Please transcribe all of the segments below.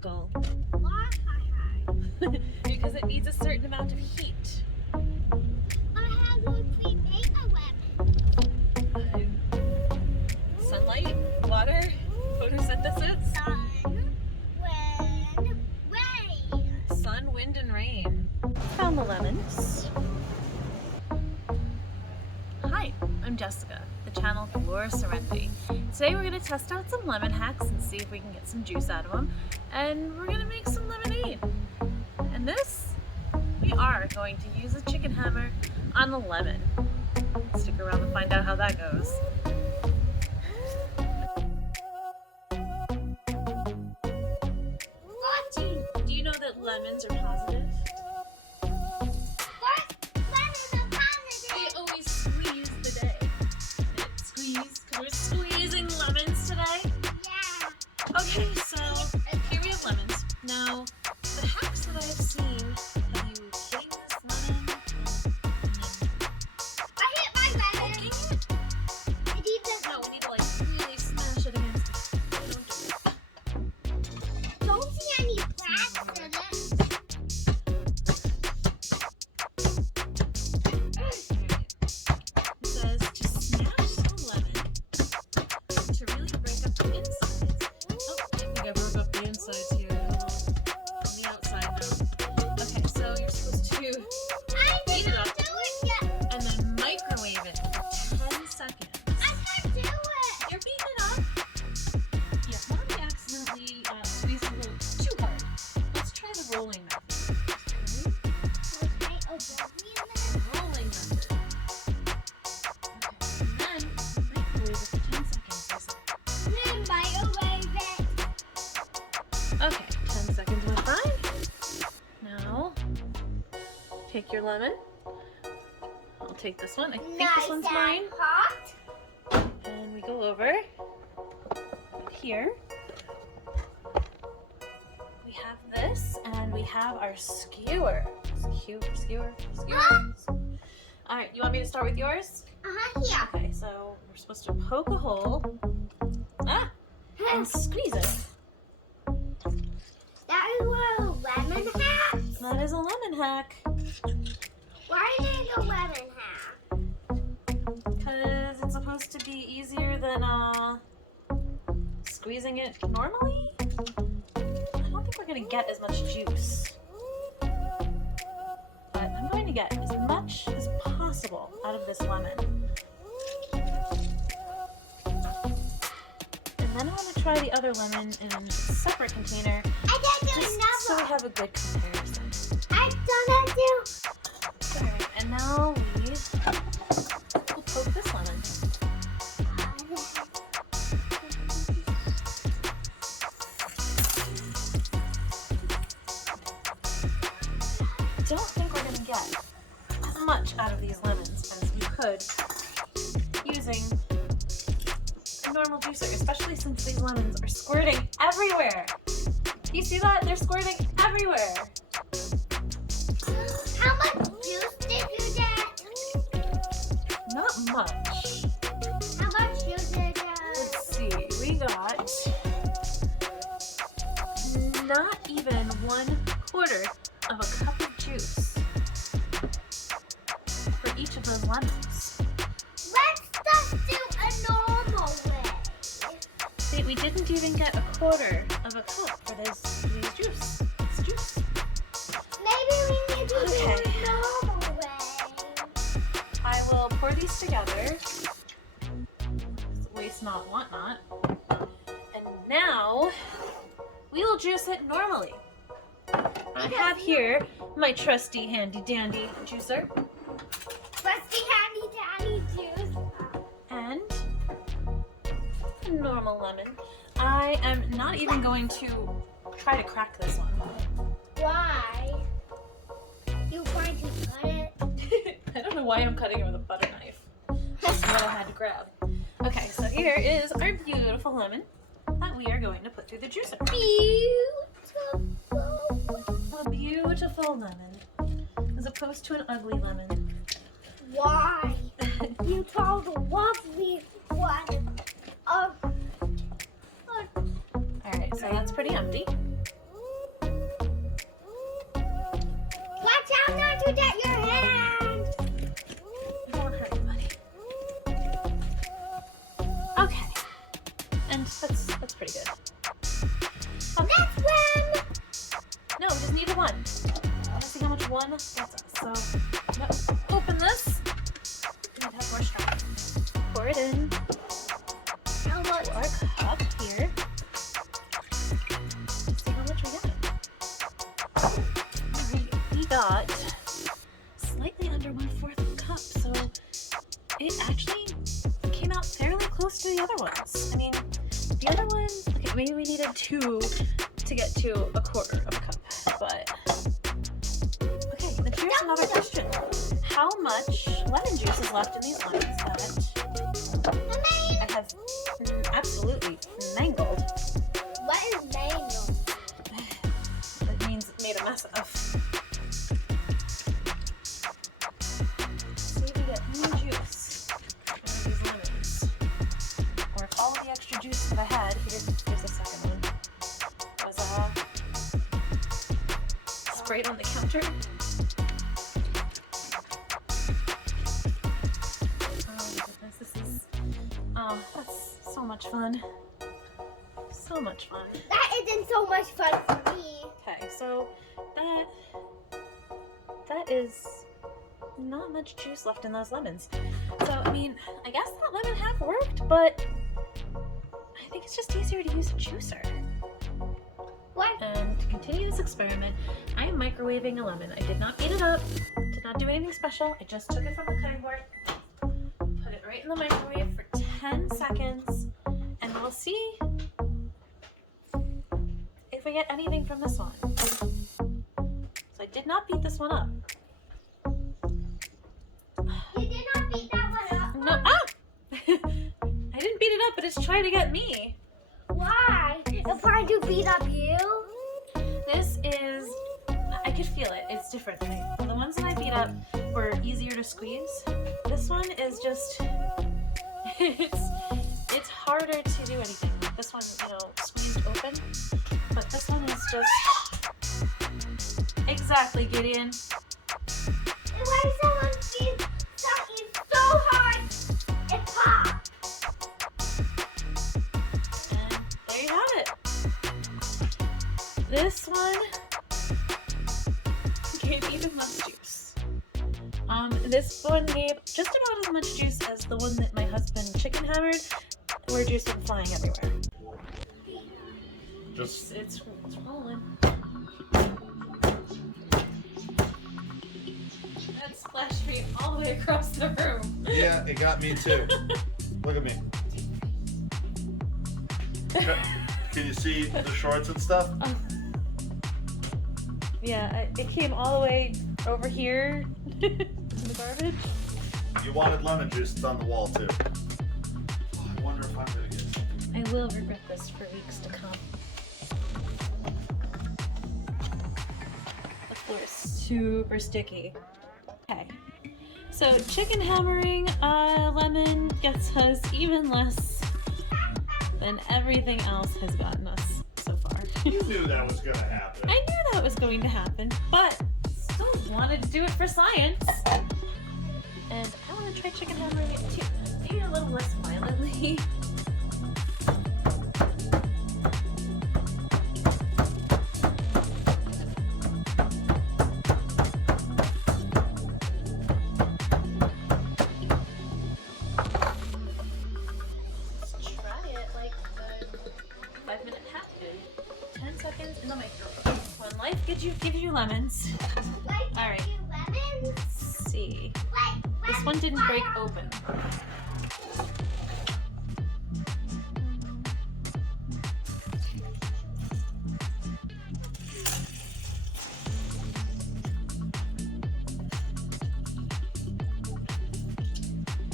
vehicle? Why? Because it needs a certain amount of heat. How would we make a lemon? Sunlight, water, photosynthesis, Sun, wind, rain. sun, wind, and rain. Found the lemons. Hi, I'm Jessica, the channel for Serenity. Today we're going to test out some lemon hacks and see if we can get some juice out of them. And we're going to make some lemonade. And this, we are going to use a chicken hammer on the lemon. Stick around to find out how that goes. Do you know that lemons are positive? They always squeeze the day. Squeeze, because we're squeezing lemons today. Yeah. Okay, so here we have lemons. Now, the hacks that I have seen have you hitting this lemon I hit my and lemon. poking it. I need to No, we need to like really smash it against the don't see any cracks in it. It says to smash the lemon to really break up the insides. Oh, I think I broke up the insides here. On the outside now. Okay, so you're supposed to I heat it up didn't do it yet. and then microwave it for 10 seconds. I can't do it. You're beating it up. Yeah, probably accidentally squeezed a little too hard. Let's try the rolling method. Okay, above me a minute. Rolling method. Okay, and then microwave it for 10 seconds. Then microwave it. Okay, 10 seconds went by. Now, take your lemon. I'll take this one. I think this one's mine. Hot. And we go over here. We have this, and we have our skewer. Skewer. All right, you want me to start with yours? Yeah. Okay, so we're supposed to poke a hole. And squeeze it. That is what a lemon hat. That is a lemon hack. Why is it a lemon hat? Because it's supposed to be easier than squeezing it normally. I don't think we're going to get as much juice. But I'm going to get as much as possible out of this lemon. And then I want to try the other lemon in a separate container, I can't do just so we another. have a good comparison. I don't do. Alright, and now we'll poke this lemon. I don't think we're going to get as much out of these lemons as we could using a normal juicer, especially since these lemons are squirting everywhere. Do you see that? They're squirting everywhere. How much juice did you get? Not much. How much juice did you get? Let's see, we got not even 1/4 of a cup of juice for each of those lemons. Let's just do a normal way. See, we didn't even get 1/4 of a cup for this juice. It's juice. Maybe we need to Okay. do a normal way. I will pour these together. Waste not, want not. And now we will juice it normally. I have here my trusty handy dandy juicer Rusty handy dandy juice. and a normal lemon. I am not even going to try to crack this one. Why? You going to cut it? I don't know why I'm cutting it with a butter knife. That's what I had to grab. Okay, so here is our beautiful lemon that we are going to put through the juicer. Beautiful. A beautiful lemon, as opposed to an ugly lemon. Why? You told the lovely one of. Alright, so that's pretty empty. one gets us. So I'm gonna open this. We need to have more straw. Pour it in How much? to our cup here. See how much we got. Alright, we got slightly under 1/4 of a cup, so it actually came out fairly close to the other ones. I mean, the other ones, okay, maybe we needed 2 to get to 1/4 of a cup, but okay, then here's another question. How much lemon juice is left in these lemons that I have absolutely mangled? What is mango? That means made a mess of. See if we get any juice out of these lemons. Or if all the extra juice that I had, here's the second one, was sprayed on the counter. Oh my goodness, this is, oh, that's so much fun. So much fun. That isn't so much fun for me. Okay, so that is not much juice left in those lemons. So, I mean, I guess that lemon hack worked, but I think it's just easier to use a juicer. What? And to continue this experiment, I am microwaving a lemon. I did not beat it up, did not do anything special. I just took it from the cutting board, put it right in the microwave for 10 seconds, and we'll see if we get anything from this one. So I did not beat this one up. You did not beat that one up. No, I didn't beat it up, but it's trying to get me. Why? It's trying to beat up you? This is, I could feel it. It's different. The ones that I beat up were easier to squeeze. This one is just, it's harder to do anything. This one, squeezed open, but this one is just, exactly, Gideon. Why is someone being sucking so hard? It popped. And there you have it. This one gave even less juice. This one gave just about as much juice as the one that my husband chicken hammered, where juice went flying everywhere. It's rolling. That splashed me all the way across the room. Yeah, it got me too. Look at me. Can you see the shorts and stuff? Yeah, it came all the way over here in the garbage. You wanted lemon juice, it's on the wall too. Oh, I wonder if I'm gonna get something. I will regret this for weeks to come. The floor is super sticky. Okay, so chicken hammering lemon gets us even less than everything else has gotten us so far. You knew that was gonna happen. I knew that was going to happen, but still wanted to do it for science. And I want to try chicken hammering it too. Maybe a little less violently. Let's try it like the 5-minute hack did. 10 seconds in the microwave. When life gives you lemons. All right. Lemons? Let's see. Wait, This one didn't break open.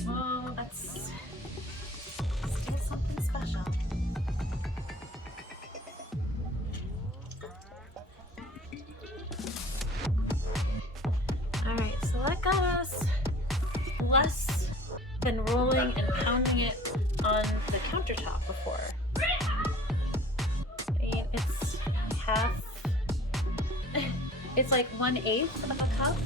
Oh, that's still something special. Alright, so that got us less than rolling and pounding it on the countertop before. I mean, it's half, it's like 1/8 of a cup.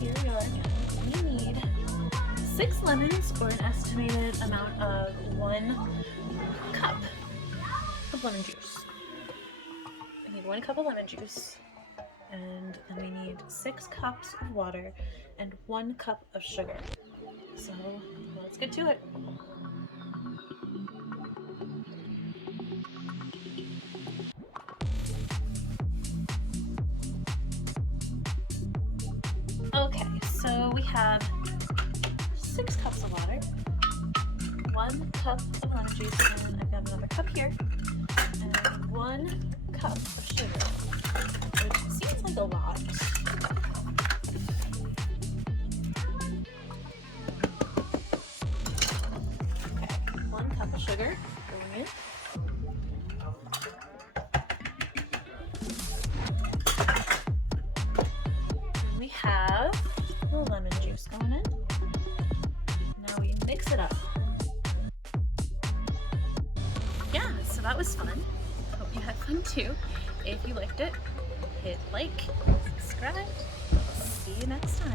Here we are again. We need 6 lemons, or an estimated amount of 1 cup. of lemon juice. I need 1 cup of lemon juice, and then we need 6 cups of water and 1 cup of sugar. So let's get to it. Okay, so we have 6 cups of water, 1 cup of lemon juice, and I've got another cup here, and 1 cup of sugar, which seems like a lot. Okay, 1 cup of sugar going in. And we have the lemon juice going in. Now we mix it up. Yeah, so that was fun. Hope you had fun too. If you liked it, hit like, subscribe. See you next time.